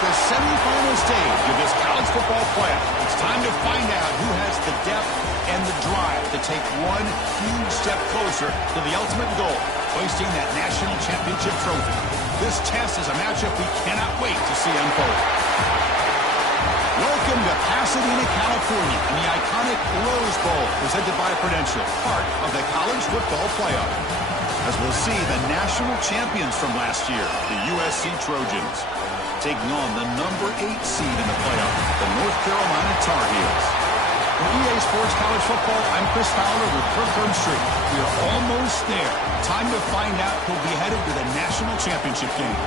the semifinal stage of this college football playoff. It's time to find out who has the depth and the drive to take one huge step closer to the ultimate goal, hoisting that national championship trophy. This test is a matchup we cannot wait to see unfold. Welcome to Pasadena, California, in the iconic Rose Bowl, presented by Prudential, part of the college football playoff. As we'll see, the national champions from last year, the USC Trojans, taking on the number 8 seed in the playoff, the North Carolina Tar Heels. For EA Sports College Football, I'm Chris Fowler with Kirk Herbstreit. We are almost there. Time to find out who'll be headed to the national championship game.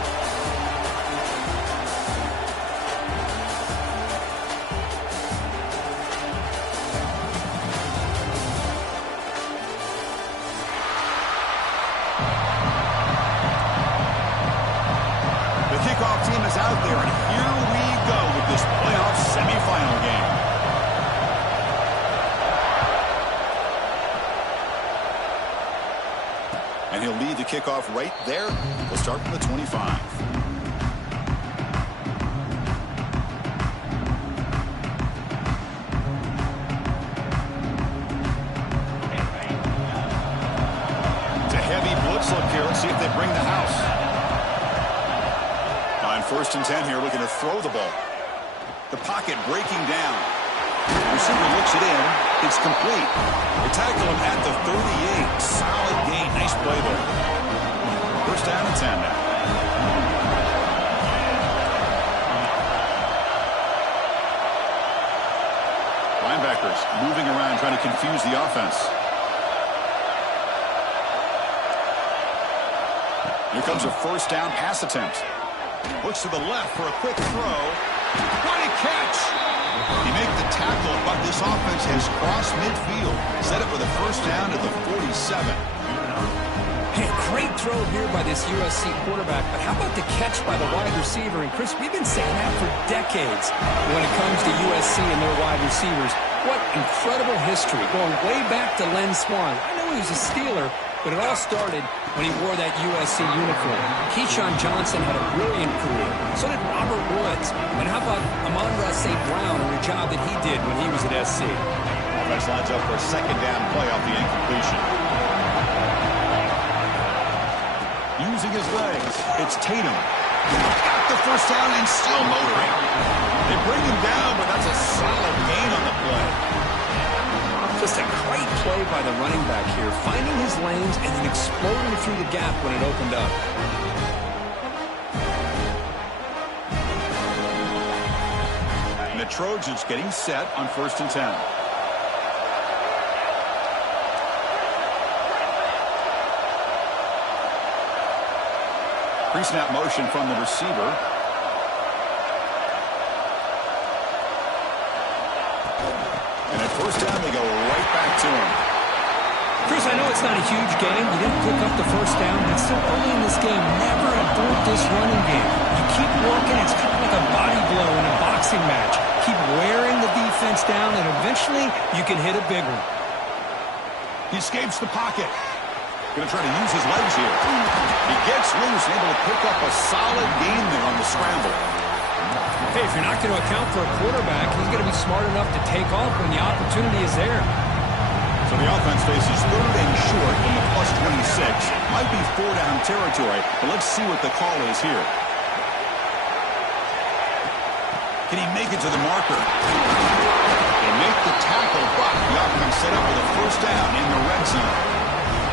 Kickoff team is out there, and here we go with this playoff semifinal game. And he'll lead the kickoff right there. We'll start from the 25. It's a heavy blitz look here. Let's see if they bring the house. First and 10 here, looking to throw the ball. The pocket breaking down. The receiver looks it in. It's complete. They tackle him at the 38. Solid gain. Nice play there. First down and 10 now. Linebackers moving around, trying to confuse the offense. Here comes a first down pass attempt. Looks to the left for a quick throw. What a catch! He made the tackle, but this offense has crossed midfield. Set it with a first down at the 47. Hey, great throw here by this USC quarterback, but how about the catch by the wide receiver? And Chris, we've been saying that for decades when it comes to USC and their wide receivers. What incredible history, going way back to Len Swann. I know he was a Steeler, but it all started when he wore that USC uniform. Keyshawn Johnson had a brilliant career. So did Robert Woods. And how about Amon-Ra St. Brown and the job that he did when he was at SC? Offense lines up for a second down play off the incompletion. Using his legs, it's Tatum. Got the first down and still motoring. They bring him down, but that's a solid gain on the play. Just a great play by the running back here, finding his lanes and then exploding through the gap when it opened up. And the Trojans getting set on first and 10. Pre-snap motion from the receiver. And at first down, they go right back to him. Chris, I know it's not a huge game. You didn't pick up the first down, but still early in this game, never abort this running game. You keep working. It's kind of like a body blow in a boxing match. Keep wearing the defense down, and eventually you can hit a big one. He escapes the pocket. Going to try to use his legs here. He gets loose, able to pick up a solid gain there on the scramble. Hey, if you're not going to account for a quarterback, he's going to be smart enough to take off when the opportunity is there. So the offense faces third and short in the plus 26. Might be 4-down territory, but let's see what the call is here. Can he make it to the marker? They make the tackle, but the offense set up with a first down in the red zone.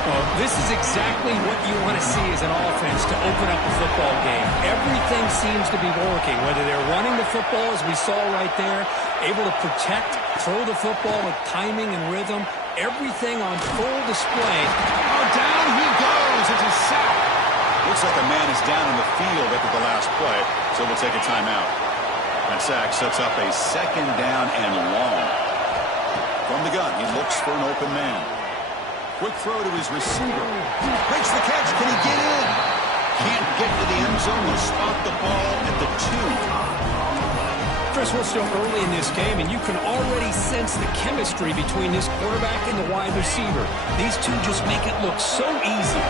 Well, this is exactly what you want to see as an offense to open up a football game. Everything seems to be working, whether they're running the football, as we saw right there, able to protect, throw the football with timing and rhythm, everything on full display. Oh, down he goes. It's a sack. Looks like a man is down in the field after the last play, so we'll take a timeout. That sack sets up a second down and long. From the gun, he looks for an open man. Quick throw to his receiver. Makes the catch. Can he get in? Can't get to the end zone. Will spot the ball at the 2. Chris, we're still early in this game, and you can already sense the chemistry between this quarterback and the wide receiver. These two just make it look so easy.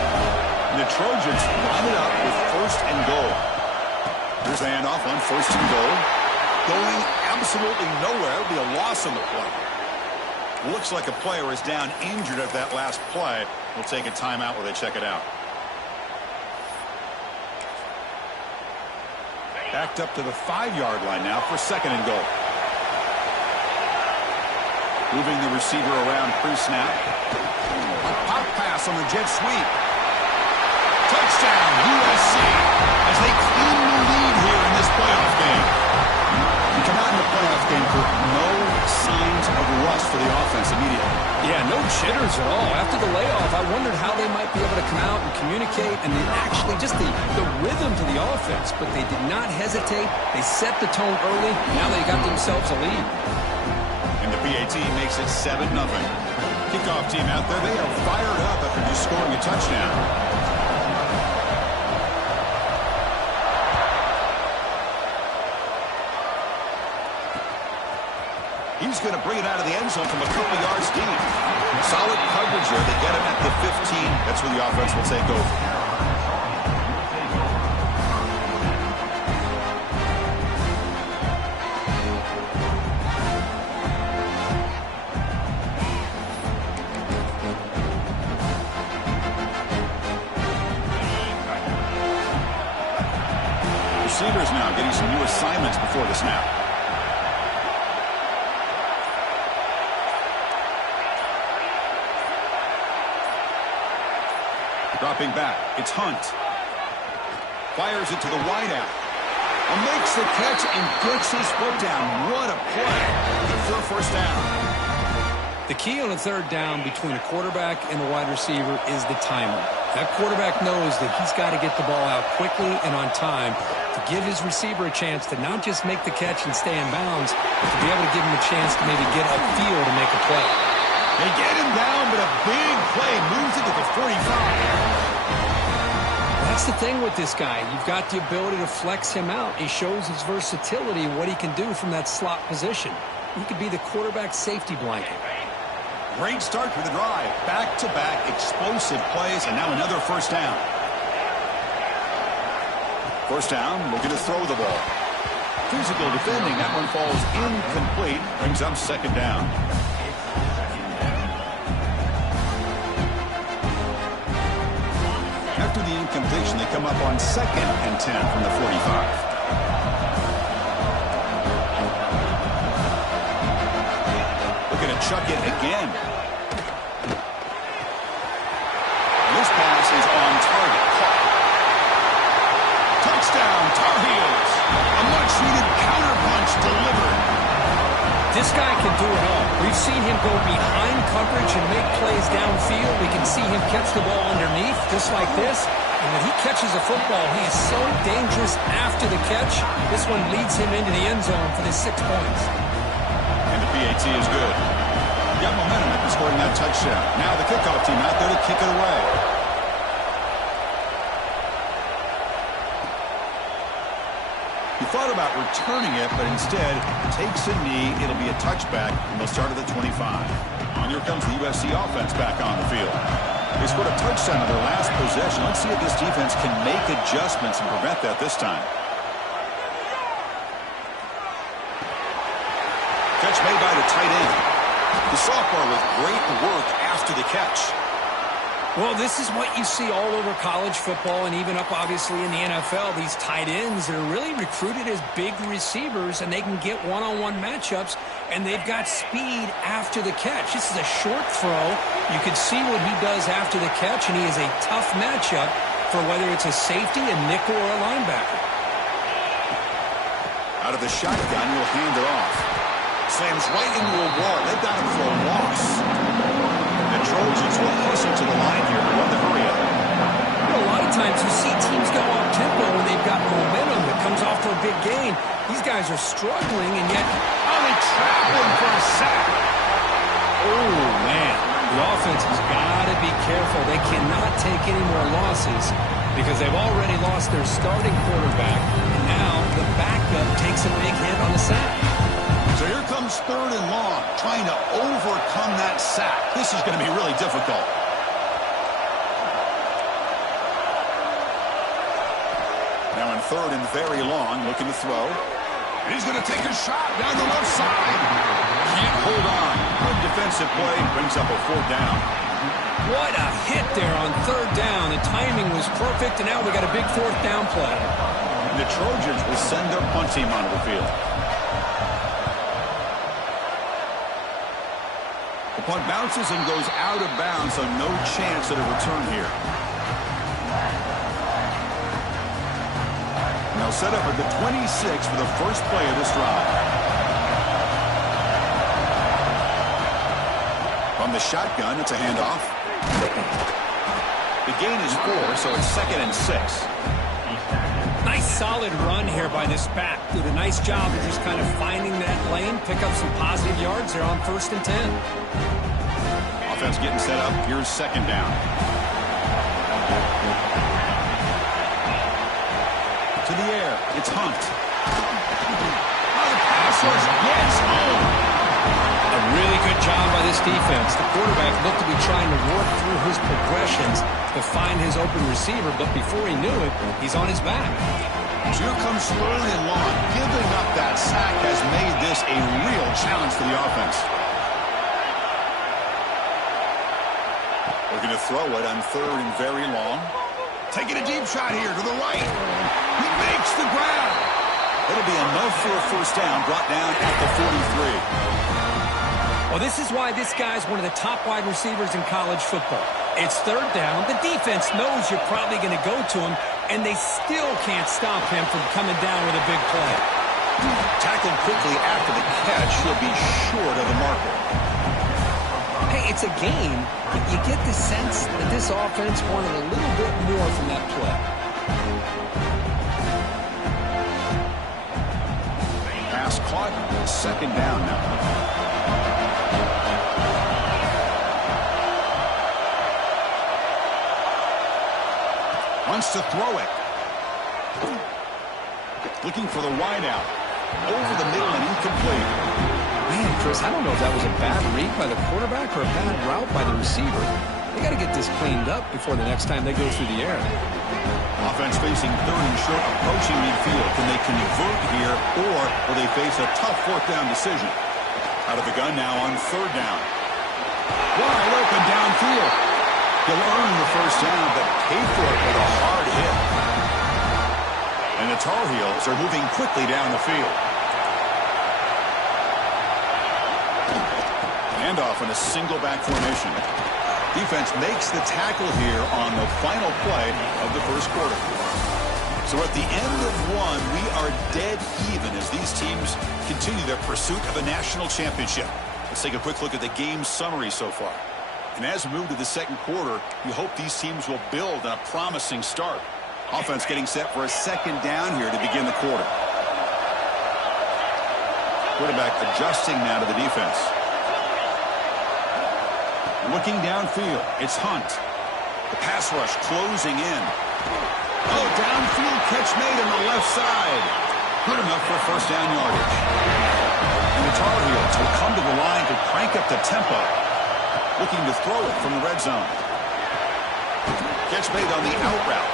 And the Trojans line it up with first and goal. Here's the handoff on 1st and goal. Going absolutely nowhere. It'll be a loss on the play. Looks like a player is down injured at that last play. We'll take a timeout while they check it out. Backed up to the 5-yard line now for 2nd and goal. Moving the receiver around pre-snap. A pop pass on the jet sweep. Touchdown, USC, as they claim the lead here in this playoff game. You come out in the playoff game with no signs of rust for the offense immediately. Yeah, no jitters at all. After the layoff, I wondered how they might be able to come out and communicate and then actually just the rhythm to the offense. But they did not hesitate. They set the tone early. Now they got themselves a lead. And the PAT makes it 7-0. Kickoff team out there, they are fired up after just scoring a touchdown. He's going to bring it out of the end zone from a couple yards deep. Solid coverage there. They get him at the 15. That's where the offense will take over. Receivers now getting some new assignments before the snap. Dropping back, it's Hunt. Fires it to the wideout. Makes the catch and gets his foot down. What a play. Good for a 1st down. The key on a 3rd down between a quarterback and a wide receiver is the timing. That quarterback knows that he's got to get the ball out quickly and on time to give his receiver a chance to not just make the catch and stay in bounds, but to be able to give him a chance to maybe get upfield to make a play. They get him down, but a big play moves it to the 45. That's the thing with this guy. You've got the ability to flex him out. He shows his versatility, what he can do from that slot position. He could be the quarterback safety blanket. Great start for the drive. Back-to-back explosive plays, and now another 1st down. 1st down, looking to throw the ball. Physical defending, that one falls incomplete. Brings up 2nd down. After the incompletion, they come up on 2nd and 10 from the 45. Looking to chuck it again. This pass is on target. Touchdown, Tar Heels. A much-needed counterpunch delivered. This guy can do it all. We've seen him go behind coverage and make plays downfield. We can see him catch the ball underneath, just like this. And when he catches a football, he is so dangerous after the catch. This one leads him into the end zone for the 6 points. And the PAT is good. Got momentum after scoring that touchdown. Now the kickoff team out there to kick it away. He thought about returning it, but instead takes a knee. It'll be a touchback, and they'll start at the 25. And here comes the USC offense back on the field. They scored a touchdown on their last possession. Let's see if this defense can make adjustments and prevent that this time. Catch made by the tight end. The sophomore with great work after the catch. Well, this is what you see all over college football and even up, obviously, in the NFL. These tight ends that are really recruited as big receivers, and they can get one-on-one matchups, and they've got speed after the catch. This is a short throw. You can see what he does after the catch, and he is a tough matchup for whether it's a safety, a nickel, or a linebacker. Out of the shotgun, he'll hand it off. Slams right into a wall. They've got him for a loss. The Trojans will hustle to the line here to run the hurry up. You know, a lot of times you see teams go up-tempo when they've got momentum that comes off for a big gain. These guys are struggling, and yet they trap him for a sack. Oh, man. The offense has got to be careful. They cannot take any more losses because they've already lost their starting quarterback, and now the backup takes a big hit on the sack. So here comes 3rd and long, trying to overcome that sack. This is going to be really difficult. Now in third and very long, looking to throw. And he's going to take a shot down the left side. Can't hold on. Good defensive play. Brings up a 4th down. What a hit there on 3rd down. The timing was perfect, and now we got a big 4th down play. And the Trojans will send their punt team onto the field. The punt bounces and goes out of bounds, so no chance at a return here. Now set up at the 26 for the first play of this drive. From the shotgun, it's a handoff. The gain is 4, so it's 2nd and 6. Nice solid run here by this back. Did a nice job of just kind of finding that lane, pick up some positive yards there on 1st and 10. Offense getting set up. Here's 2nd down. To the air. It's Hunt. Oh, the pass rush gets home. A really good job by this defense. The quarterback looked to be trying to work through his progressions to find his open receiver, but before he knew it, he's on his back. Here comes Sterling and Long. Giving up that sack has made this a real challenge for the offense. Looking to throw it on 3rd and very long. Taking a deep shot here to the right. He makes the grab. It'll be enough for a 1st down, brought down at the 43. Well, this is why this guy's one of the top wide receivers in college football. It's 3rd down. The defense knows you're probably going to go to him, and they still can't stop him from coming down with a big play. Tackled quickly after the catch. He'll be short of the marker. Hey, it's a game, but you get the sense that this offense wanted a little bit more from that play. Pass caught. 2nd down now. Wants to throw it. Looking for the wideout. Over the middle and incomplete. Man, Chris, I don't know if that was a bad read by the quarterback or a bad route by the receiver. They got to get this cleaned up before the next time they go through the air. Offense facing 3rd and short, approaching midfield. Can they convert here, or will they face a tough 4th down decision? Out of the gun now on 3rd down. Wide open downfield. He'll earn the 1st down, but pay for it with a hard hit. And the Tar Heels are moving quickly down the field. Handoff in a single back formation. Defense makes the tackle here on the final play of the 1st quarter. So at the end of 1, we are dead even as these teams continue their pursuit of a national championship. Let's take a quick look at the game summary so far. And as we move to the 2nd quarter, we hope these teams will build on a promising start. Offense getting set for a 2nd down here to begin the quarter. Quarterback adjusting now to the defense. Looking downfield, it's Hunt. The pass rush closing in. Oh, downfield catch made on the left side. Good enough for 1st down yardage. And the Tar Heels will come to the line to crank up the tempo. Looking to throw it from the red zone. Catch made on the out route.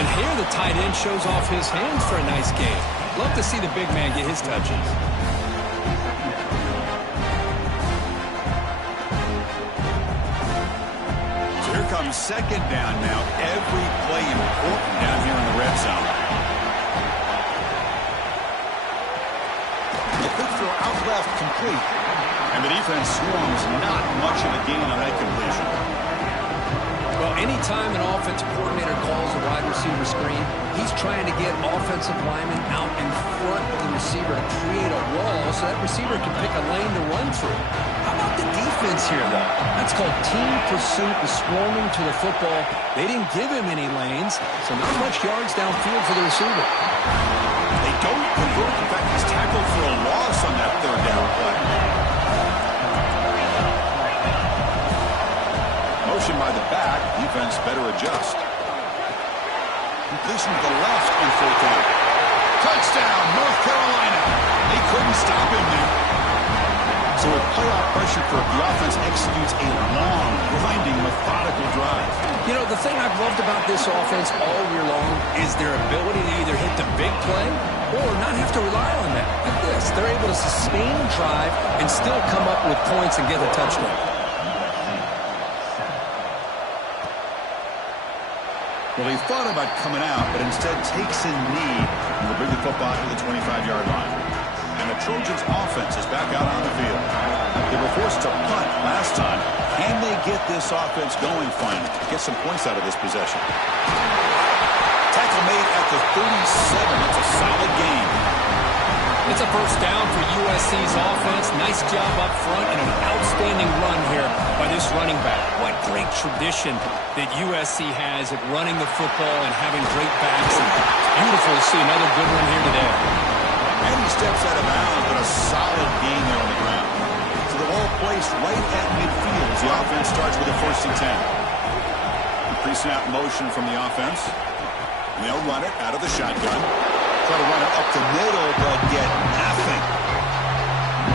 And here the tight end shows off his hands for a nice game. Love to see the big man get his touches. So here comes 2nd down now. Every play important down here in the red zone. The quick throw out left complete. And the defense swarms not much of a gain on that completion. Well, anytime an offensive coordinator calls a wide receiver screen, he's trying to get offensive linemen out in front of the receiver to create a wall so that receiver can pick a lane to run through. How about the defense here, though? That's called team pursuit and swarming to the football. They didn't give him any lanes, so not much yards downfield for the receiver. They don't convert. In fact, he's tackled for a loss on that 3rd down play. Motion by the back. Defense better adjust. Completion to the left on 4th down. Touchdown, North Carolina. They couldn't stop him there. So with playoff pressure, the offense executes a long, grinding, methodical drive. You know, the thing I've loved about this offense all year long is their ability to either hit the big play or not have to rely on that. Like this, they're able to sustain drive and still come up with points and get a touchdown. Well, he thought about coming out, but instead takes a knee and will bring the football to the 25-yard line. And the Trojans' offense is back out on the field. They were forced to punt last time. Can they get this offense going finally? Get some points out of this possession. Tackle made at the 37. That's a solid gain. It's a first down for USC's offense. Nice job up front and an outstanding run here by this running back. What great tradition that USC has at running the football and having great backs. And beautiful to see another good one here today. And he steps out of bounds, but a solid gain there on the ground. So the ball placed right at midfield as the offense starts with a 1st and 10. Pre-snap motion from the offense. And they'll run it out of the shotgun. Try to run it up the middle, but get nothing.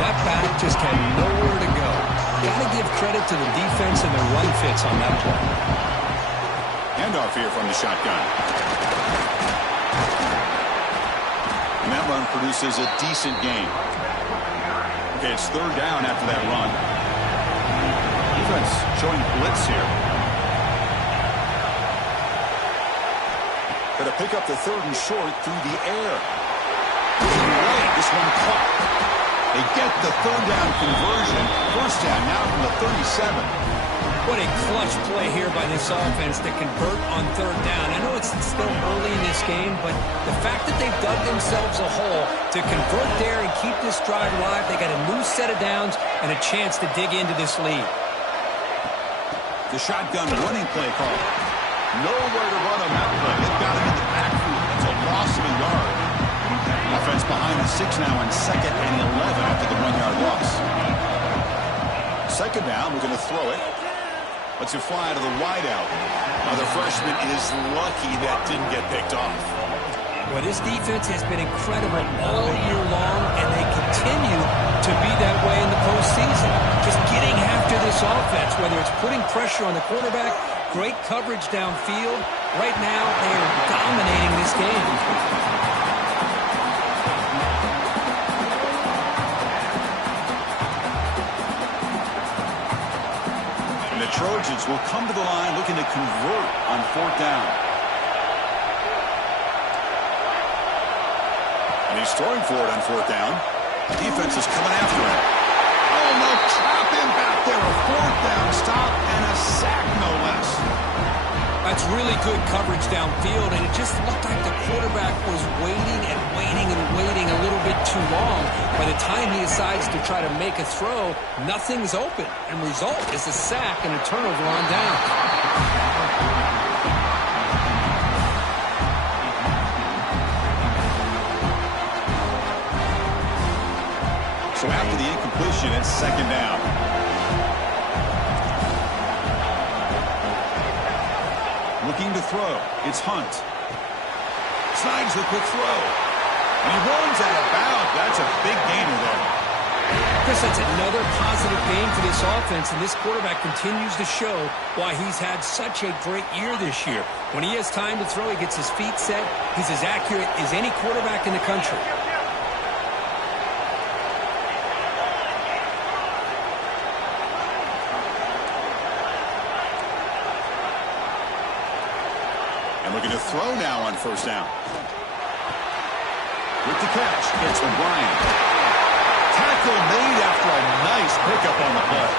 That back just had nowhere to go. Got to give credit to the defense and the run fits on that play. Handoff here from the shotgun. And that run produces a decent gain. Okay, it's 3rd down after that run. Defense showing blitz here. Got to pick up the 3rd and short through the air. Right, this one caught. They get the 3rd down conversion. 1st down now from the 37. What a clutch play here by this offense to convert on 3rd down. I know it's still early in this game, but the fact that they've dug themselves a hole to convert there and keep this drive alive, they got a new set of downs and a chance to dig into this lead. The shotgun running play call. Nowhere to run on that play. They've got him in the backfield. It's a loss of a yard. Offense behind the 6 now on 2nd and 11 after the 1-yard loss. 2nd down, we're going to throw it. Let's it fly to the wideout. The freshman is lucky that didn't get picked off. Well, this defense has been incredible all year long, and they continue to be that way in the postseason. Just getting after this offense, whether it's putting pressure on the quarterback, great coverage downfield. Right now, they are dominating this game. And the Trojans will come to the line looking to convert on 4th down. And he's throwing for it on 4th down. The defense is coming after him. Oh, no, trap him back there. A 4th down stop and a sack, no less. That's really good coverage downfield, and it just looked like the quarterback was waiting and waiting and waiting a little bit too long. By the time he decides to try to make a throw, nothing's open. And result is a sack and a turnover on down. So after the incompletion, it's 2nd down. Looking to throw. It's Hunt. Snags the quick throw. And he runs out of bounds. That's a big gainer there. Chris, that's another positive gain for this offense, and this quarterback continues to show why he's had such a great year this year. When he has time to throw, he gets his feet set. He's as accurate as any quarterback in the country. And looking to throw now on 1st down. With the catch, it's O'Brien. Tackle made after a nice pickup on the play.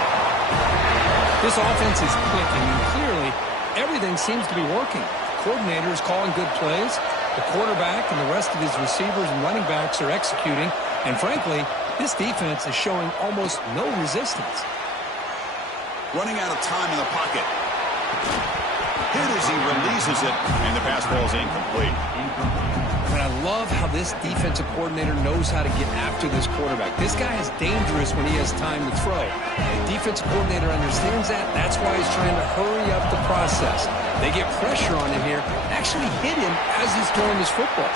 This offense is clicking, and clearly everything seems to be working. The coordinator is calling good plays. The quarterback and the rest of his receivers and running backs are executing. And frankly, this defense is showing almost no resistance. Running out of time in the pocket. Hit as he releases it, and the pass ball is incomplete. But I love how this defensive coordinator knows how to get after this quarterback. This guy is dangerous when he has time to throw. The defensive coordinator understands that. That's why he's trying to hurry up the process. They get pressure on him here, actually hit him as he's throwing his football.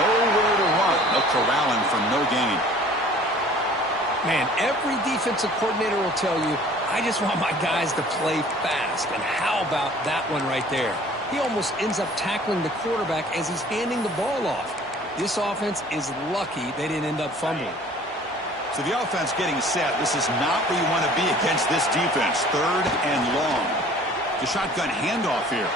Nowhere to run. They'll corral him for no gain. Man, every defensive coordinator will tell you, I just want my guys to play fast. And how about that one right there? He almost ends up tackling the quarterback as he's handing the ball off. This offense is lucky they didn't end up fumbling. So the offense getting set. This is not where you want to be against this defense. 3rd and long. The shotgun handoff here.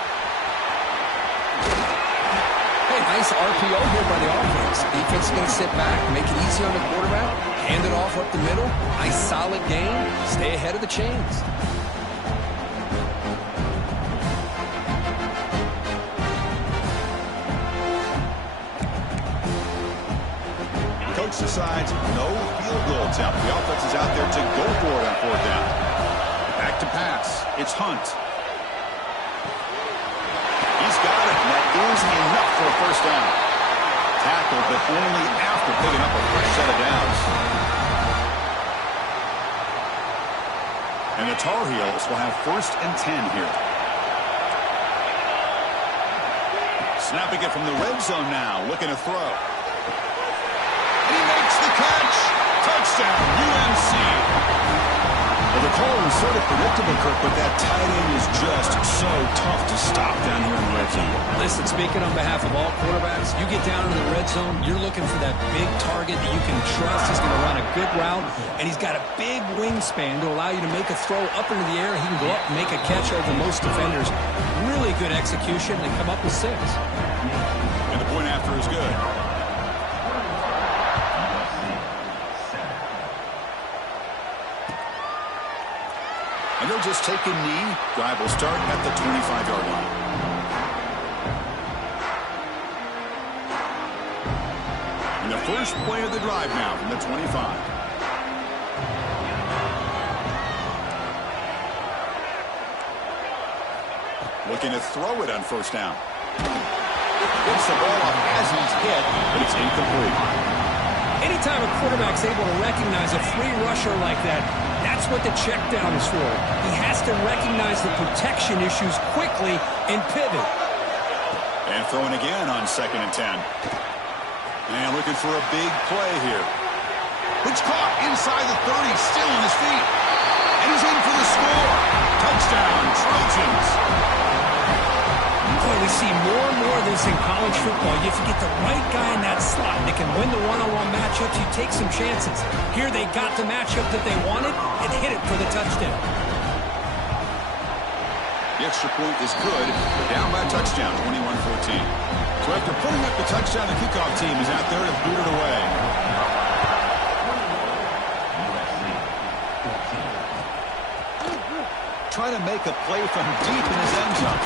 Hey, nice RPO here by the offense. Defense is going to sit back, make it easy on the quarterback, hand it off up the middle. Nice solid game. Stay ahead of the chains. Coach decides no field goal attempt. The offense is out there to go for it on 4th down. Back to pass. It's Hunt. He's got it, and that is enough for a 1st down. Tackled, but only after picking up a fresh set of downs. And the Tar Heels will have 1st and 10 here. Snapping it from the red zone now, looking to throw. He makes the catch. Touchdown, UNC. Well, the call was sort of predictable, Kirk, but that tight end is just so tough to stop down here in the red zone. Listen, speaking on behalf of all quarterbacks, you get down into the red zone, you're looking for that big target that you can trust. He's going to run a good route, and he's got a big wingspan to allow you to make a throw up into the air. He can go up and make a catch over most defenders. Really good execution. They come up with 6. And the point after is good. And they'll just take a knee. Drive will start at the 25-yard line. And the first play of the drive now from the 25. Looking to throw it on 1st down. Gets the ball off as he's hit, but it's incomplete. Anytime a quarterback's able to recognize a free rusher like that, that's what the check down is for. He has to recognize the protection issues quickly and pivot. And throwing again on 2nd and 10. And looking for a big play here. It's caught inside the 30, still on his feet. And he's in for the score. Touchdown, Trojans. Boy, we see more and more of this in college football. If you get the right guy in that slot that can win the one-on-one matchups, you take some chances. Here they got the matchup that they wanted and hit it for the touchdown. The extra point is good. They're down by a touchdown, 21-14. So after putting up the touchdown, the kickoff team is out there to boot it away. Trying to make a play from deep in his end zone.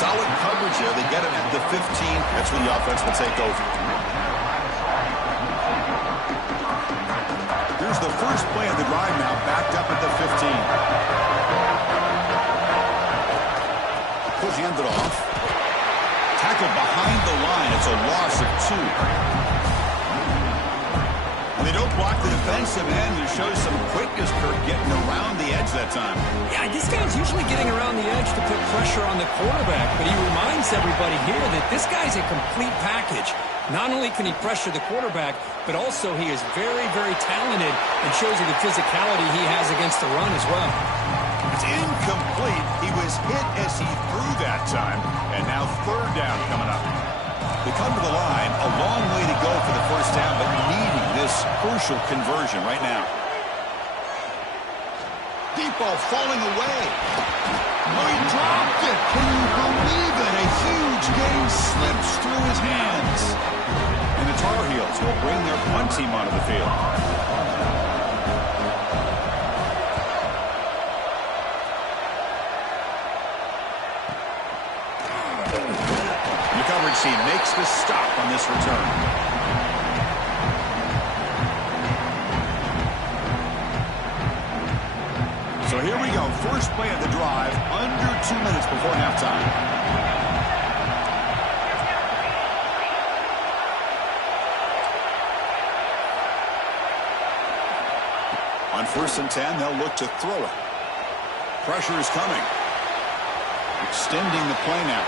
Solid coverage there. They get him at the 15. That's where the offense will take over. Here's the first play of the drive now, backed up at the 15. He'll hand it off. Tackle behind the line. It's a loss of 2. They don't block the defensive end. It shows some quickness, Kirk, getting around the edge that time. Yeah, this guy's usually getting around the edge to put pressure on the quarterback, but he reminds everybody here that this guy's a complete package. Not only can he pressure the quarterback, but also he is very, very talented and shows you the physicality he has against the run as well. It's incomplete. He was hit as he threw that time, and now 3rd down coming up. They come to the line, a long way to go for the 1st down, but needing this crucial conversion right now. Deep ball falling away. Oh, he dropped it. Can you believe it? A huge gain slips through his hands. And the Tar Heels will bring their punt team onto the field. Team makes the stop on this return. So here we go. First play of the drive, under 2 minutes before halftime. On 1st and 10, they'll look to throw it. Pressure is coming. Extending the play now.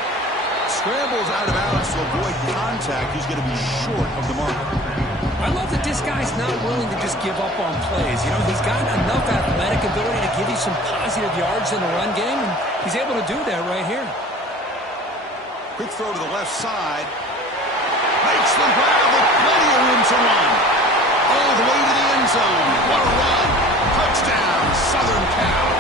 Scrambles out of bounds to avoid contact. He's going to be short of the mark. I love that this guy's not willing to just give up on plays. You know, he's got enough athletic ability to give you some positive yards in the run game, and he's able to do that right here. Quick throw to the left side. Makes the grab with plenty of room to run. All the way to the end zone. What a run. Touchdown, Southern Cal.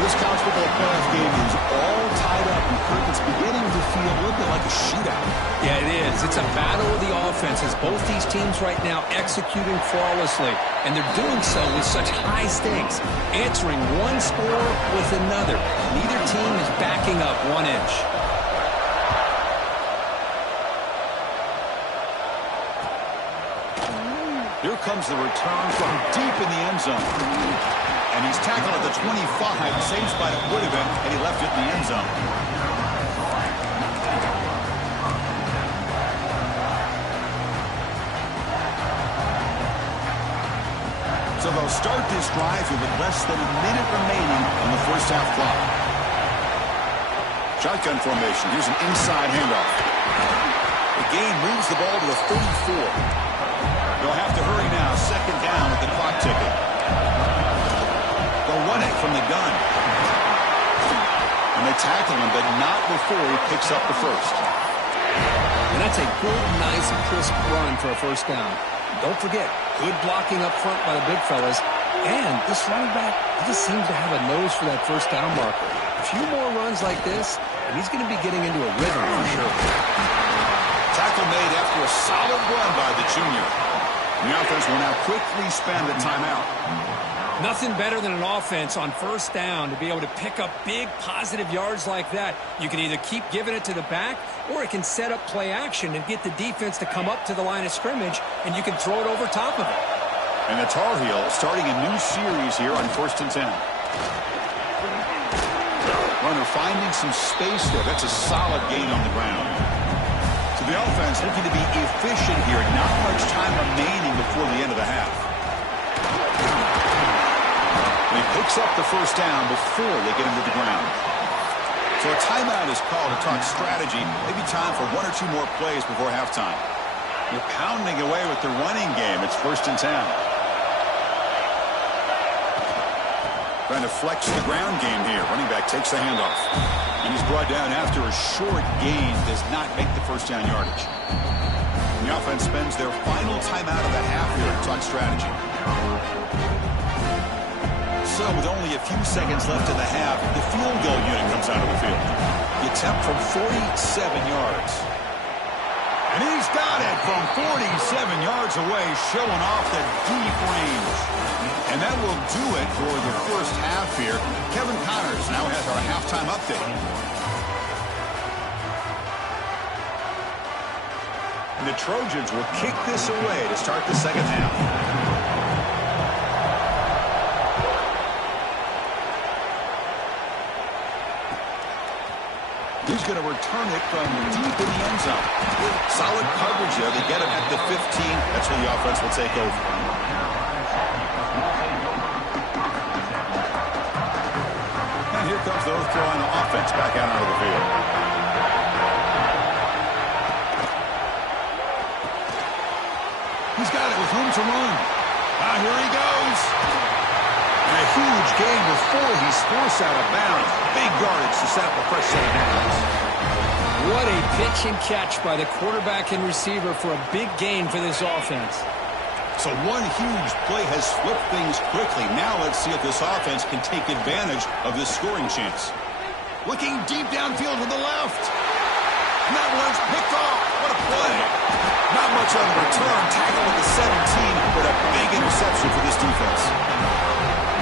This college football playoff game is all tied up, and Kirk, it's beginning to feel a little bit like a shootout. Yeah, it is. It's a battle of the offenses. Both these teams right now executing flawlessly, and they're doing so with such high stakes, answering one score with another. Neither team is backing up 1 inch. Here comes the return from deep in the end zone. And he's tackled at the 25, same spot it would have been, and he left it in the end zone. So they'll start this drive here with less than a minute remaining on the first half clock. Shotgun formation. Here's an inside handoff. The gain moves the ball to the 34. They'll have to hurry now. Second down with the clock ticking. They'll run it from the gun. And they tackle him, but not before he picks up the first. And that's a good, nice, crisp run for a first down. Don't forget, good blocking up front by the big fellas. And this running back, he just seems to have a nose for that first down marker. A few more runs like this, and he's going to be getting into a rhythm for sure. Tackle made after a solid run by the junior. The offense will now quickly spend a timeout. Nothing better than an offense on first down to be able to pick up big positive yards like that. You can either keep giving it to the back, or it can set up play action and get the defense to come up to the line of scrimmage, and you can throw it over top of it. And the Tar Heels starting a new series here on 1st and 10. Runner finding some space there. That's a solid gain on the ground. So the offense looking to be efficient here. Not much time remaining before the end of the half. And he picks up the first down before they get him to the ground. So a timeout is called to talk strategy. Maybe time for 1 or 2 more plays before halftime. You're pounding away with the running game. It's 1st and 10. Trying to flex the ground game here. Running back takes the handoff. And he's brought down after a short gain. Does not make the first down yardage. And the offense spends their final timeout of the half here to talk strategy. So with only a few seconds left in the half, the field goal unit comes out of the field. The attempt from 47 yards. And he's got it from 47 yards away, showing off the deep range. And that will do it for the first half here. Kevin Connors now has our halftime update. And the Trojans will kick this away to start the second half. He's going to return it from deep in the end zone. Solid coverage there. They get him at the 15. That's where the offense will take over. And here comes the throwing offense back out onto the field. He's got it with room to run. Here he goes. And a huge gain before he's forced out of bounds. Big yardage to set up a fresh set of downs. What a pitch and catch by the quarterback and receiver for a big gain for this offense. So one huge play has flipped things quickly. Now let's see if this offense can take advantage of this scoring chance. Looking deep downfield to the left. And that one's picked off. What a play. Not much on the return. Tackle at the 17, but a big interception for this defense.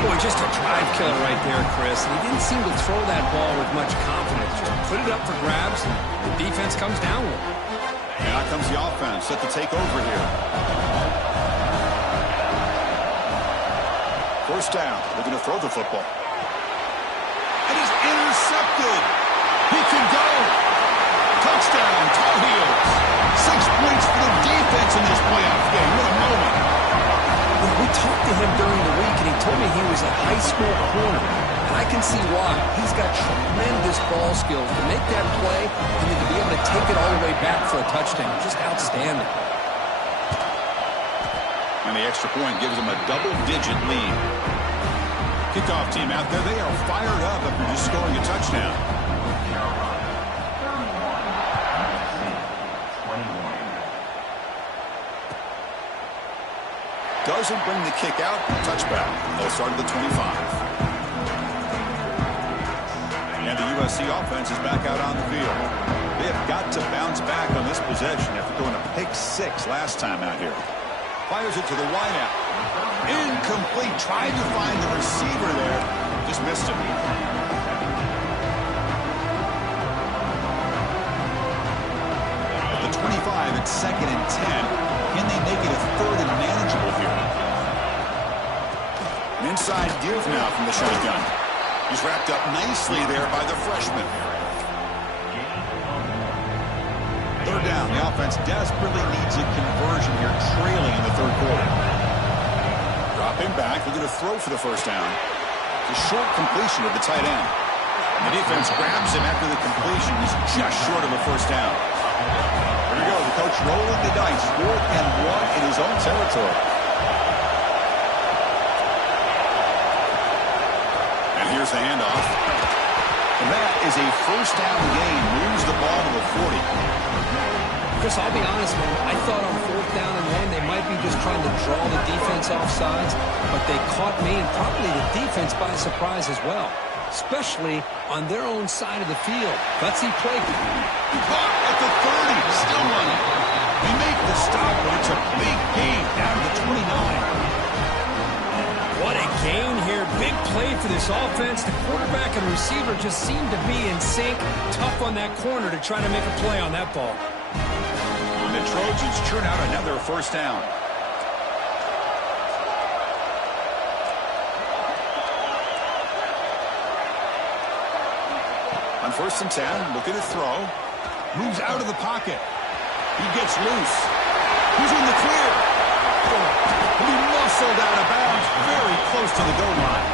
Boy, just a drive killer right there, Chris. And he didn't seem to throw that ball with much confidence. Just put it up for grabs, and the defense comes down with it. And out comes the offense, set to take over here. First down, looking to throw the football. And he's intercepted. He can go. Touchdown, Tar Heels. 6 points for the defense in this playoff game. What a moment. We talked to him during the week, and he told me he was a high school corner. And I can see why. He's got tremendous ball skills to make that play and then to be able to take it all the way back for a touchdown. Just outstanding. and the extra point gives them a double-digit lead. Kickoff team out there, they are fired up after just scoring a touchdown. Doesn't bring the kick out. Touchback. They'll start at the 25. And the USC offense is back out on the field. They have got to bounce back on this possession after throwing a pick 6 last time out here. Fires it to the wideout. Incomplete. Tried to find the receiver there. Just missed him. At the 25, it's 2nd and 10. Can they make it a 3rd and manageable here? An inside give now from the shotgun. He's wrapped up nicely there by the freshman. 3rd down. The offense desperately needs a conversion here, trailing in the 3rd quarter. Dropping back. They're going to throw for the 1st down. It's a short completion of the tight end. And the defense grabs him after the completion. He's just short of a 1st down. Here we go. The coach rolling the dice. 4th and 1 in his own territory. And here's the handoff. And that is a 1st down gain. Moves the ball to the 40. Chris, I'll be honest, man. I thought on 4th down and 1, they might be just trying to draw the defense off sides, but they caught me and probably the defense by surprise as well, especially on their own side of the field. Gutsy play. Caught at the 30. Still running. They make the stop, but it's a big gain down to the 29. What a gain here. Big play for this offense. The quarterback and receiver just seem to be in sync. Tough on that corner to try to make a play on that ball. And the Trojans churn out another 1st down. On 1st and 10, looking to throw. Moves out of the pocket. He gets loose. He's in the clear. He muscled out of bounds, very close to the goal line.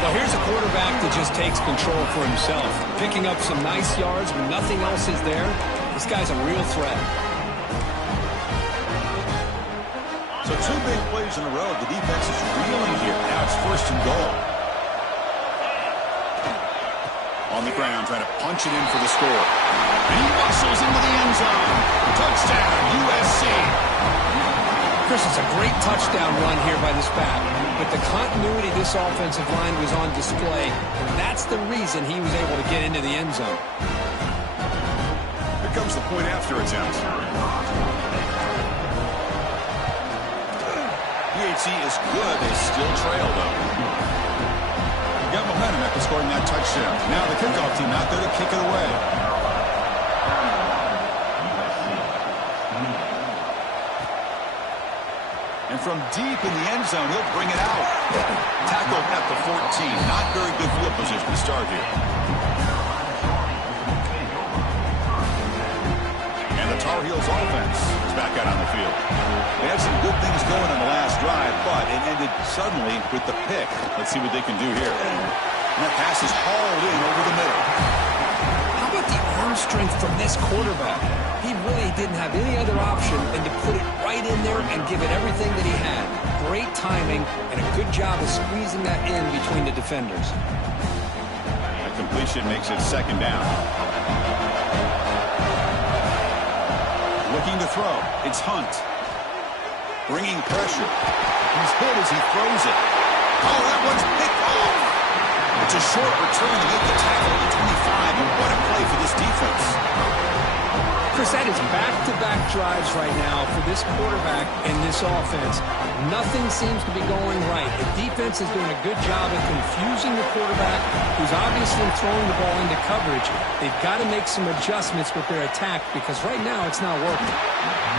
Well, here's a quarterback that just takes control for himself, picking up some nice yards when nothing else is there. This guy's a real threat. So 2 big plays in a row. The defense is reeling here. Now it's 1st and goal. On the ground, trying to punch it in for the score. And he muscles into the end zone. Touchdown, USC. Chris, it's a great touchdown run here by this back. But the continuity of this offensive line was on display, and that's the reason he was able to get into the end zone. Here comes the point after attempt. PHC is good. They still trail, though. Got momentum after scoring that touchdown. Now the kickoff team out there to kick it away. And from deep in the end zone, he'll bring it out. Tackled at the 14. Not very good field position to start here. And the Tar Heels offense is back out on the field. They had some good things going in the last drive, but it ended suddenly with the pick. Let's see what they can do here. And that pass is hauled in over the middle. How about the arm strength from this quarterback? He really didn't have any other option than to put it right in there and give it everything that he had. Great timing and a good job of squeezing that in between the defenders. A completion makes it 2nd down. Looking to throw. It's Hunt. Bringing pressure. He's hit as he throws it. Oh, that one's picked off. It's a short return to make the tackle at the 25. And what a play for this defense. Chris, that is back-to-back drives right now for this quarterback and this offense. Nothing seems to be going right. The defense is doing a good job of confusing the quarterback, who's obviously throwing the ball into coverage. They've got to make some adjustments with their attack because right now it's not working.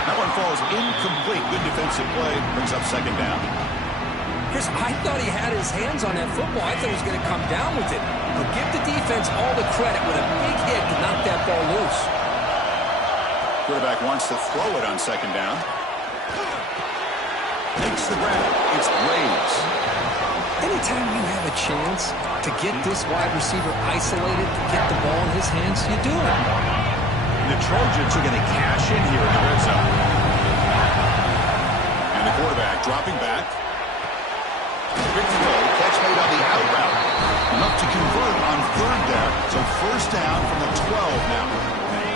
That one falls incomplete. Good defensive play. Brings up 2nd down. Chris, I thought he had his hands on that football. I thought he was going to come down with it. But give the defense all the credit with a big hit to knock that ball loose. Quarterback wants to throw it on 2nd down. Makes the grab. It's Graves. Anytime you have a chance to get this wide receiver isolated, to get the ball in his hands, you do it. The Trojans are going to cash in here in the red zone. And the quarterback dropping back. Quick throw, catch made on the out route. Enough to convert on third there. So first down from the 12 now.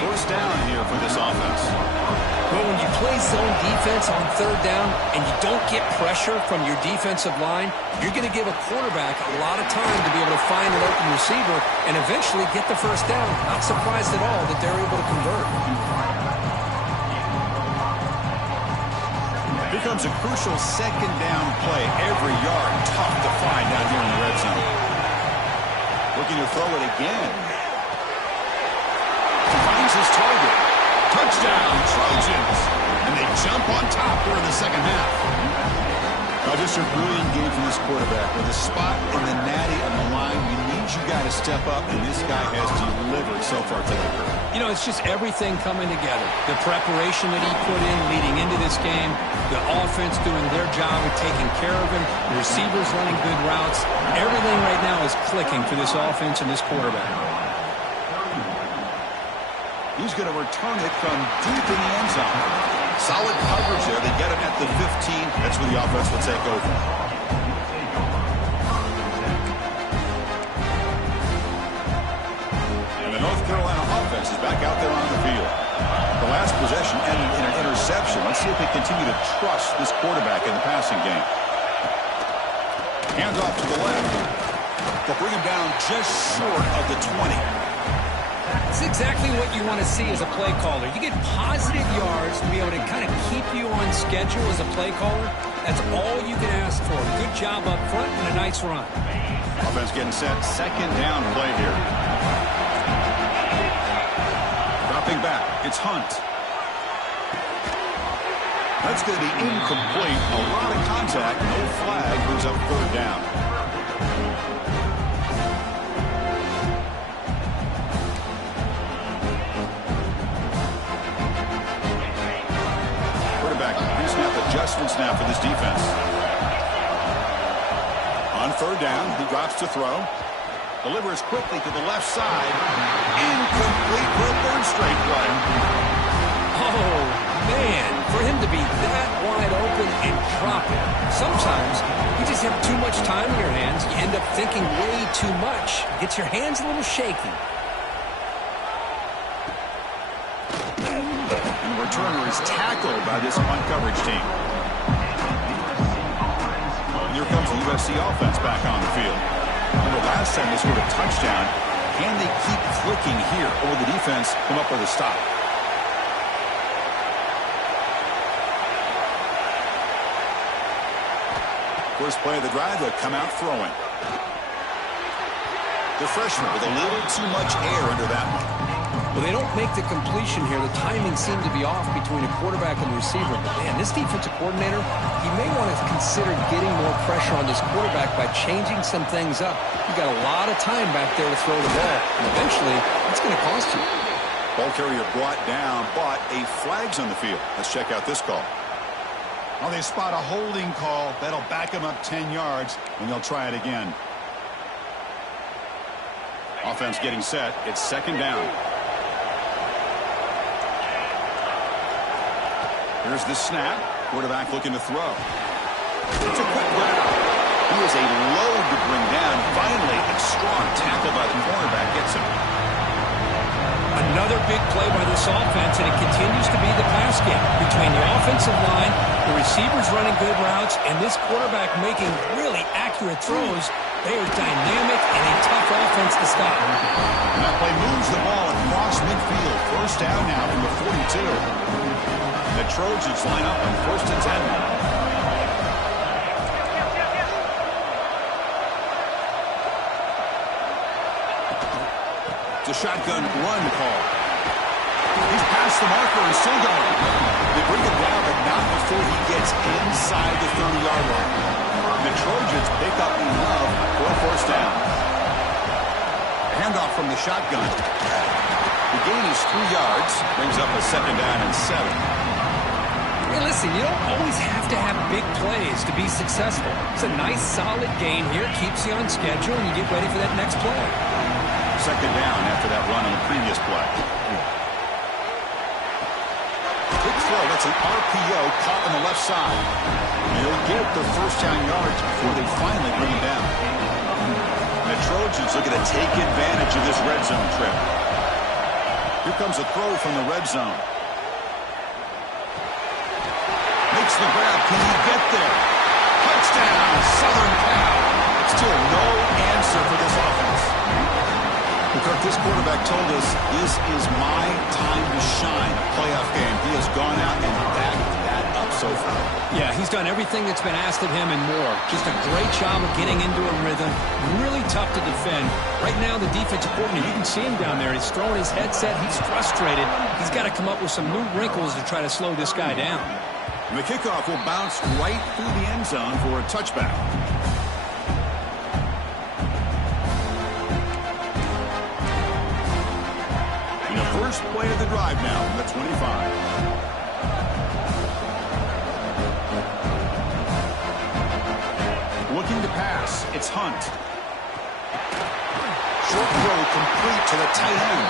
First down here for this offense. Well, when you play zone defense on third down and you don't get pressure from your defensive line, you're going to give a quarterback a lot of time to be able to find an open receiver and eventually get the first down. Not surprised at all that they're able to convert. Here comes a crucial second down play. Every yard tough to find down here in the red zone. Looking to throw it again. Finds his target. Touchdown, Trojans. And they jump on top here in the second half. Now just a brilliant game from this quarterback. With a spot in the natty on the line, you need your guy to step up, and this guy has delivered so far today. You know, it's just everything coming together. The preparation that he put in leading into this game, the offense doing their job of taking care of him, the receivers running good routes. Everything right now is clicking for this offense and this quarterback. He's going to return it from deep in the end zone. Solid coverage there. They get him at the 15. That's where the offense will take over. And the North Carolina offense is back out there on the field. The last possession ended in an interception. Let's see if they continue to trust this quarterback in the passing game. Hands off to the left. They'll bring him down just short of the 20. It's exactly what you want to see as a play caller. You get positive yards to be able to kind of keep you on schedule as a play caller. That's all you can ask for. Good job up front and a nice run. Offense getting set. Second down play here. Dropping back. It's Hunt. That's going to be incomplete. A lot of contact. No flag. Moves up third down. Adjustments now for this defense. On third down, he drops to throw. Delivers quickly to the left side. Incomplete for a third straight play. Oh, man, for him to be that wide open and drop it. Sometimes you just have too much time in your hands. You end up thinking way too much. Gets your hands a little shaky. Returner is tackled by this punt coverage team. And here comes the USC offense back on the field. Remember last time they scored a touchdown. Can they keep clicking here, or will the defense come up with a stop? First play of the drive, they'll come out throwing. The freshman with a little too much air under that one. Well, they don't make the completion here. The timing seemed to be off between a quarterback and the receiver. But, man, this defensive coordinator, he may want to consider getting more pressure on this quarterback by changing some things up. You got a lot of time back there to throw the ball. And eventually, it's going to cost you. Ball carrier brought down, but a flag's on the field. Let's check out this call. Well, they spot a holding call. That'll back them up 10 yards, and they'll try it again. Offense getting set. It's second down. Here's the snap. Quarterback looking to throw. It's a quick route. He is a load to bring down. Finally, a strong tackle by the cornerback gets him. Another big play by this offense, and it continues to be the pass game between the offensive line, the receivers running good routes, and this quarterback making really accurate throws. They are dynamic and a tough offense to stop. And that play moves the ball across midfield. First down now from the 42. The Trojans line up on first and 10 now. It's a shotgun run call. He's past the marker and still going. They bring him down, but not before he gets inside the 30-yard line. And the Trojans pick up enough for a first down. Handoff from the shotgun. The gain is 3 yards. Brings up a second down and 7. Hey, listen, you don't always have to have big plays to be successful. It's a nice, solid gain here. Keeps you on schedule, and you get ready for that next play. Second down after that run on the previous play. Quick throw. That's an RPO caught on the left side. And they'll get the first down yards before they finally bring him down. The Trojans looking to take advantage of this red zone trip. Here comes a throw from the red zone. Makes the grab. Can he get there? Touchdown, Southern Cal. Still no answer for this offense. Kirk, this quarterback told us this is my time to shine. A playoff game. He has gone out and backed that up so far. Yeah, he's done everything that's been asked of him and more. Just a great job of getting into a rhythm. Really tough to defend. Right now, the defensive coordinator, you can see him down there. He's throwing his headset. He's frustrated. He's got to come up with some new wrinkles to try to slow this guy down. And the kickoff will bounce right through the end zone for a touchback. And the first play of the drive now from the 25. Looking to pass. It's Hunt. Short throw complete to the tight end.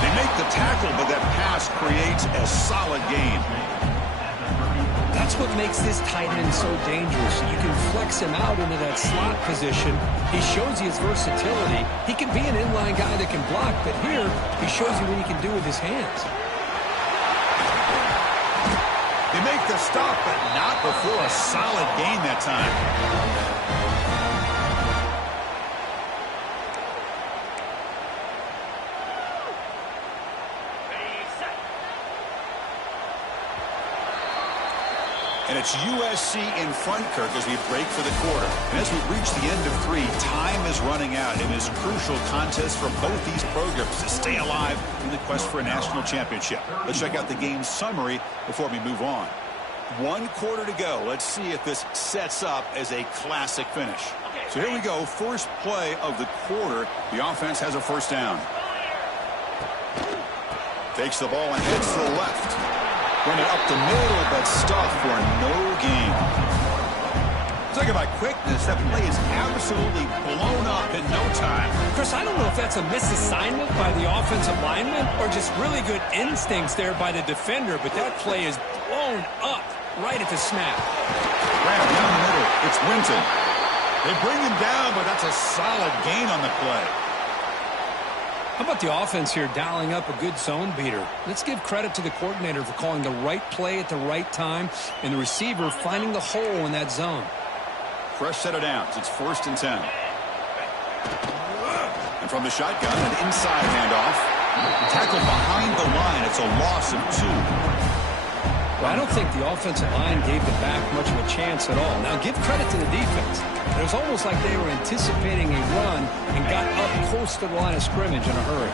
They make the tackle, but that pass creates a solid gain. That's what makes this tight end so dangerous. You can flex him out into that slot position. He shows you his versatility. He can be an inline guy that can block, but here he shows you what he can do with his hands. They make the stop, but not before a solid gain that time. And it's USC in front, Kirk, as we break for the quarter. And as we reach the end of 3, time is running out in this crucial contest for both these programs to stay alive in the quest for a national championship. Let's check out the game summary before we move on. 1 quarter to go. Let's see if this sets up as a classic finish. So here we go. First play of the quarter. The offense has a first down. Takes the ball and heads to the left. Running up the middle, but stuffed for no gain. Talking about quickness, that play is absolutely blown up in no time. Chris, I don't know if that's a misassignment by the offensive lineman or just really good instincts there by the defender, but that play is blown up right at the snap. Grab down the middle. It's Winton. They bring him down, but that's a solid gain on the play. How about the offense here dialing up a good zone beater? Let's give credit to the coordinator for calling the right play at the right time and the receiver finding the hole in that zone. Fresh set of downs. It's 1st and 10. And from the shotgun, an inside handoff. Tackled behind the line. It's a loss of 2. Well, I don't think the offensive line gave the back much of a chance at all. Now, give credit to the defense. It was almost like they were anticipating a run and got up close to the line of scrimmage in a hurry.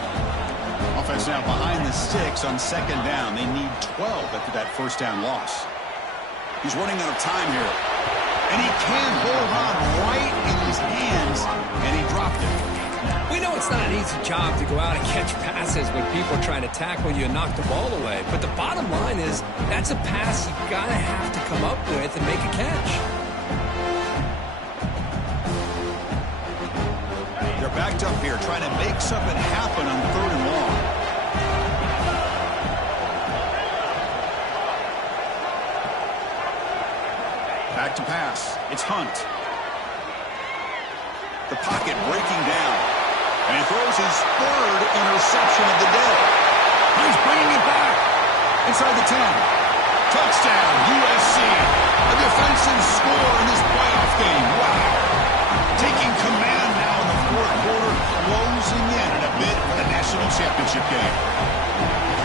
Offense now behind the sticks on 2nd down. They need 12 after that first down loss. He's running out of time here. And he can hold on right in his hands, and he dropped it. We know it's not an easy job to go out and catch passes when people are trying to tackle you and knock the ball away. But the bottom line is that's a pass you've got to have to come up with and make a catch. They're backed up here trying to make something happen on 3rd and long. Back to pass. It's Hunt. The pocket breaking down. And he throws his 3rd interception of the day. He's bringing it back. Inside the 10. Touchdown, USC. A defensive score in this playoff game. Wow. Taking command now in the 4th quarter, closing in a bid for the national championship game.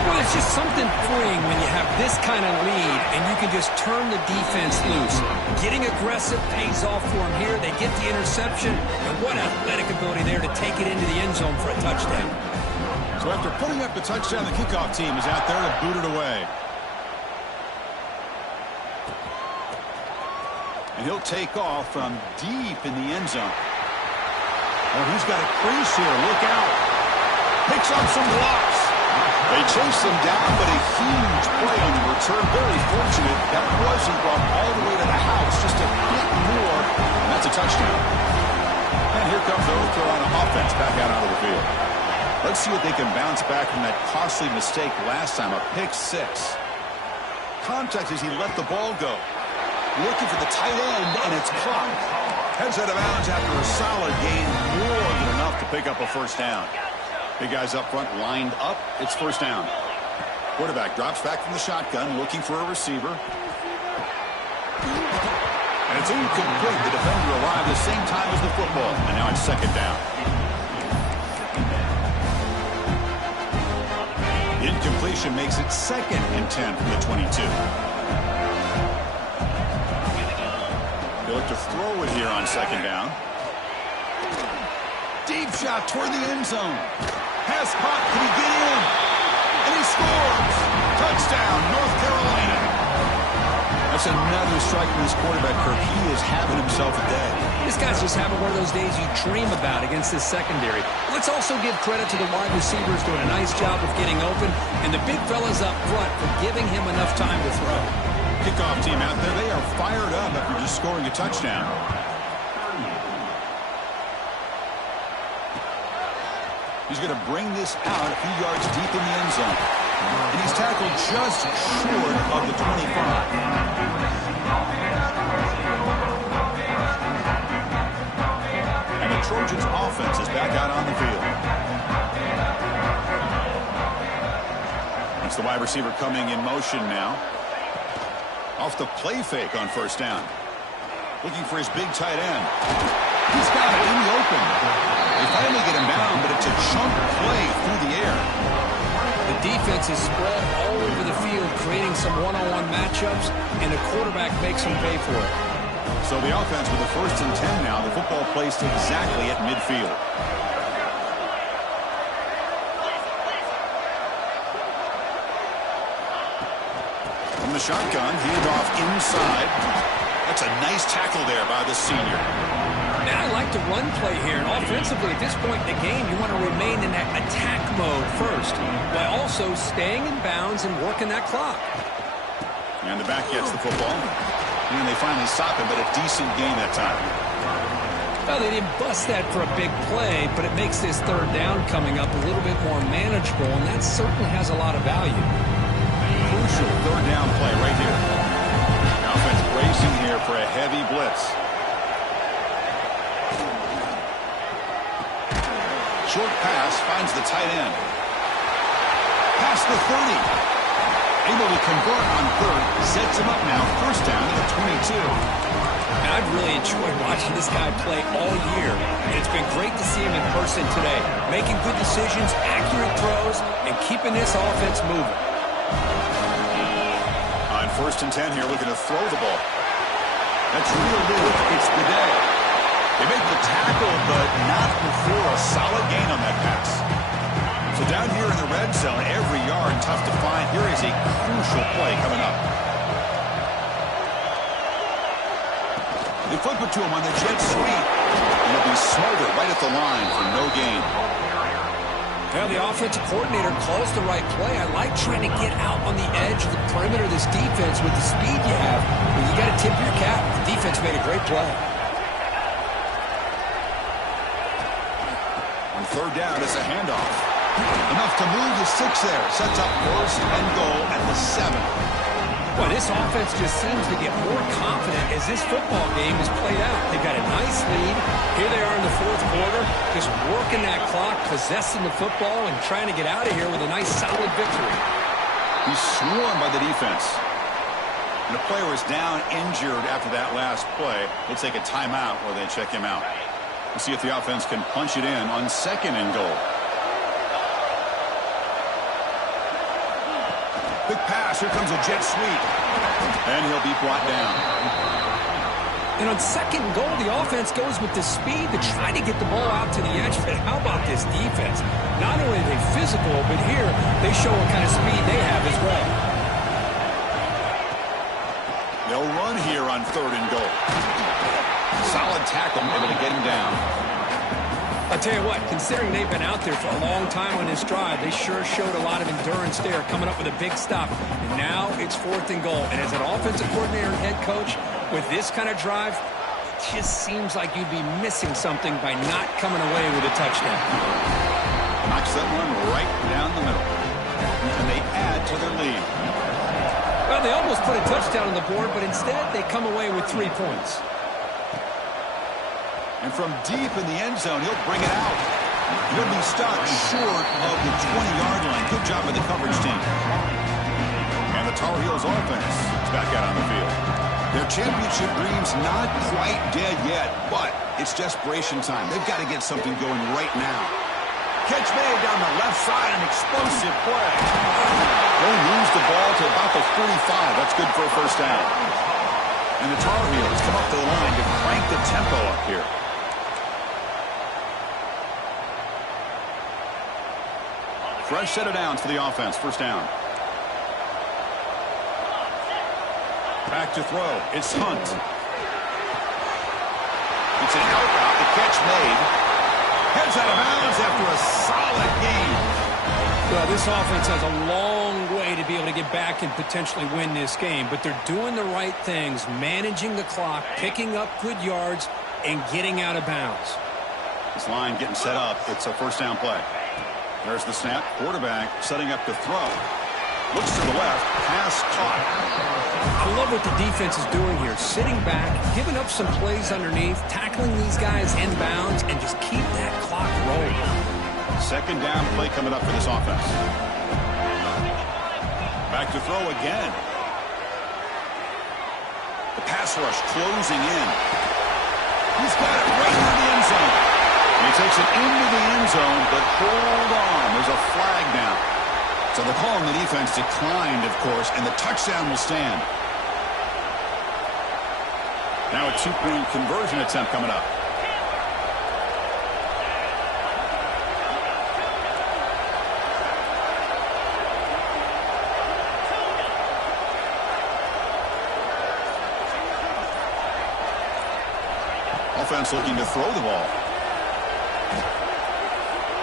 Well, it's just something freeing when you have this kind of lead and you can just turn the defense loose. Getting aggressive pays off for them here. They get the interception, and what athletic ability there to take it into the end zone for a touchdown. So after putting up the touchdown, the kickoff team is out there to boot it away. And he'll take off from deep in the end zone. Oh, he's got a crease here. Look out. Picks up some blocks. They chase him down, but a huge play on the return. Very fortunate that wasn't brought all the way to the house. Just a bit more, and that's a touchdown. And here comes the North Carolina offense back out onto the field. Let's see if they can bounce back from that costly mistake last time, a pick 6. contact as he let the ball go. Looking for the tight end, and it's caught. Heads out of bounds after a solid gain, more than enough to pick up a first down. Big guys up front lined up. It's first down. Quarterback drops back from the shotgun, looking for a receiver. And it's incomplete. The defender arrived the same time as the football, and now it's second down. Incompletion makes it 2nd and 10 from the 22. They look to throw it here on second down. Deep shot toward the end zone. Pass caught. Can he get in? And he scores. Touchdown, North Carolina. That's another strike from his quarterback, Kirk. He is having himself a day. This guy's just having one of those days you dream about against this secondary. Let's also give credit to the wide receivers doing a nice job of getting open, and the big fellas up front for giving him enough time to throw. Kickoff team out there, they are fired up after just scoring a touchdown. He's going to bring this out a few yards deep in the end zone. And he's tackled just short of the 25. And the Trojans' offense is back out on the field. It's the wide receiver coming in motion now. Off the play fake on first down. Looking for his big tight end. He's got it in the open. They finally get him down, but it's a chunk play through the air. The defense is spread all over the field, creating some one-on-one matchups, and the quarterback makes them pay for it. So the offense with the 1st and 10 now. The football placed exactly at midfield. From the shotgun, handoff inside. That's a nice tackle there by the senior. And I like the run play here. And offensively, at this point in the game, you want to remain in that attack mode first, while also staying in bounds and working that clock. And the back gets the football. And they finally stop him, but a decent gain that time. Well, they didn't bust that for a big play, but it makes this third down coming up a little bit more manageable, and that certainly has a lot of value. Crucial third down play right here. The offense bracing here for a heavy blitz. Short pass finds the tight end. Past the 30. Able to convert on third. Sets him up now. First down at the 22. And I've really enjoyed watching this guy play all year. And it's been great to see him in person today. Making good decisions, accurate throws, and keeping this offense moving. On 1st and 10 here, looking to throw the ball. That's real good. It's the day. They make the tackle, but not before a solid gain on that pass. So down here in the red zone, every yard tough to find. Here is a crucial play coming up. They flip it to him on the jet sweep. And he'll be smothered right at the line for no gain. Well, the offensive coordinator calls the right play. I like trying to get out on the edge of the perimeter of this defense with the speed you have. But you got to tip your cap. The defense made a great play. Third down, it's a handoff. Enough to move the 6 there. Sets up 1st and goal at the 7. Well, this offense just seems to get more confident as this football game is played out. They've got a nice lead. Here they are in the 4th quarter, just working that clock, possessing the football, and trying to get out of here with a nice, solid victory. He's swarmed by the defense. And the player is down injured after that last play. They take a timeout while they check him out. We'll see if the offense can punch it in on 2nd and goal. Big pass. Here comes a jet sweep. And he'll be brought down. And on 2nd and goal, the offense goes with the speed to try to get the ball out to the edge. But how about this defense? Not only are they physical, but here they show what kind of speed they have as well. They'll run here on 3rd and goal. Solid tackle, able to get him down. I'll tell you what, considering they've been out there for a long time on this drive, they sure showed a lot of endurance there, coming up with a big stop. And now it's 4th and goal. And as an offensive coordinator and head coach, with this kind of drive, it just seems like you'd be missing something by not coming away with a touchdown. Knocks that one right down the middle. And they add to their lead. Well, they almost put a touchdown on the board, but instead they come away with 3 points. And from deep in the end zone, he'll bring it out. He'll be stopped short of the 20-yard line. Good job by the coverage team. And the Tar Heels offense is back out on the field. Their championship dream's not quite dead yet, but it's desperation time. They've got to get something going right now. Catch made down the left side, an explosive play. They moves the ball to about the 45. That's good for a first down. And the Tar Heels come up to the line to crank the tempo up here. Fresh set of downs for the offense. First down. Back to throw. It's Hunt. It's an out route. The catch made. Heads out of bounds after a solid game. Well, this offense has a long way to be able to get back and potentially win this game, but they're doing the right things, managing the clock, picking up good yards, and getting out of bounds. This line getting set up. It's a first down play. There's the snap. Quarterback setting up to throw. Looks to the left. Pass caught. I love what the defense is doing here. Sitting back, giving up some plays underneath, tackling these guys inbounds, and just keep that clock rolling. Second down play coming up for this offense. Back to throw again. The pass rush closing in. He's got it right in the end zone. He takes it into the end zone, but hold on. There's a flag now. So the call on the defense declined, of course, and the touchdown will stand. Now a two-point conversion attempt coming up. Offense looking to throw the ball.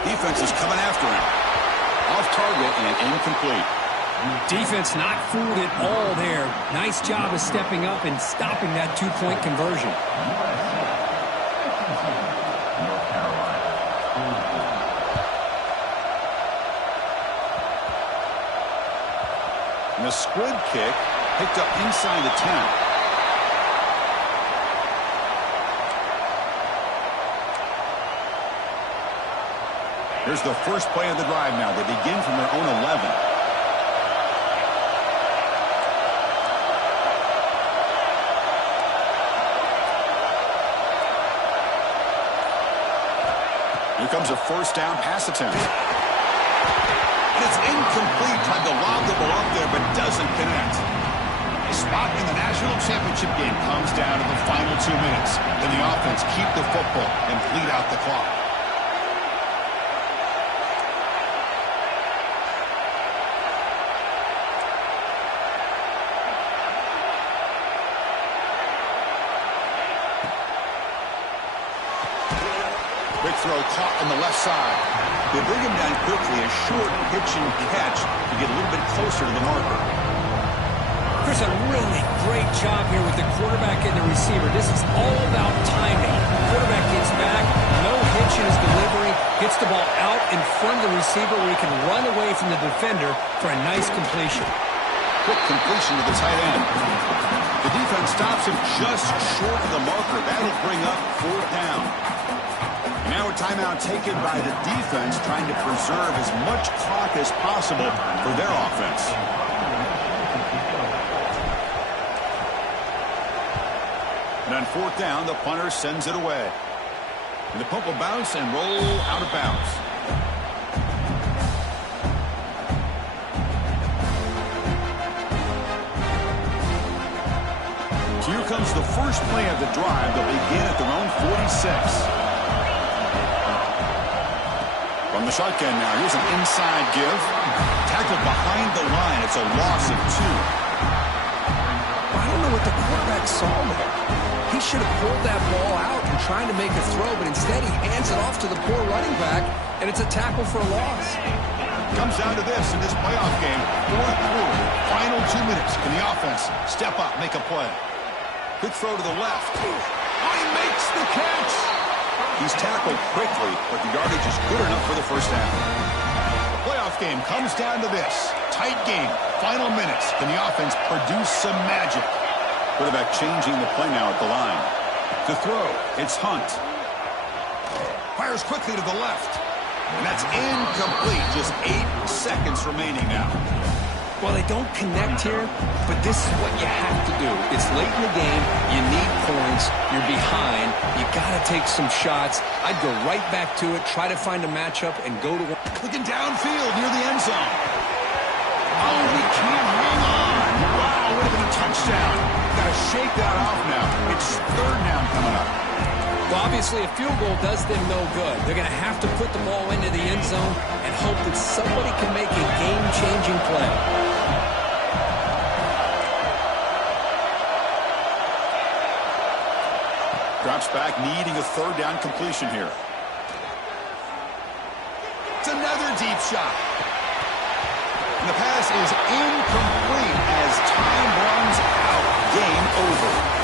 Defense is coming after him. Off target and incomplete. Defense not fooled at all there. Nice job of stepping up and stopping that two-point conversion. And the squib kick picked up inside the 10. Here's the first play of the drive now. They begin from their own 11. Here comes a first down pass attempt. And it's incomplete. Tried to lob the ball up there, but doesn't connect. A spot in the national championship game comes down to the final 2 minutes. Then the offense keep the football and bleed out the clock. Big throw caught on the left side. They bring him down quickly, a short pitch and catch to get a little bit closer to the marker. Chris, a really great job here with the quarterback and the receiver. This is all about timing. The quarterback gets back, no hitch in his delivery, gets the ball out in front of the receiver where he can run away from the defender for a nice completion. Quick completion to the tight end. The defense stops him just short of the marker. That'll bring up fourth down. Now a timeout taken by the defense, trying to preserve as much clock as possible for their offense. And on fourth down, the punter sends it away. And the punt will bounce and roll out of bounds. So here comes the first play of the drive. They'll begin at their own 46. From the shotgun now, here's an inside give. Tackled behind the line. It's a loss of 2. I don't know what the quarterback saw there. He should have pulled that ball out and trying to make a throw, but instead he hands it off to the poor running back, and it's a tackle for a loss. Comes down to this in this playoff game. Fourth quarter, final 2 minutes. Can the offense step up, make a play? Quick throw to the left. Oh, he makes the catch. He's tackled quickly, but the yardage is good enough for the first down. The playoff game comes down to this. Tight game. Final minutes. Can the offense produce some magic? Quarterback changing the play now at the line. To throw, it's Hunt. Fires quickly to the left. And that's incomplete. Just 8 seconds remaining now. Well, they don't connect here, but this is what you have to do. It's late in the game. You need points. You're behind. You got to take some shots. I'd go right back to it, try to find a matchup, and go to one. Looking downfield near the end zone. Oh, we can't hang on. Wow, would have been a touchdown. Got to shake that off now. It's third down coming up. Well, obviously, a field goal does them no good. They're going to have to put the ball into the end zone and hope that somebody can make a game-changing play. Drops back, needing a third down completion here. It's another deep shot. And the pass is incomplete as time runs out. Game over.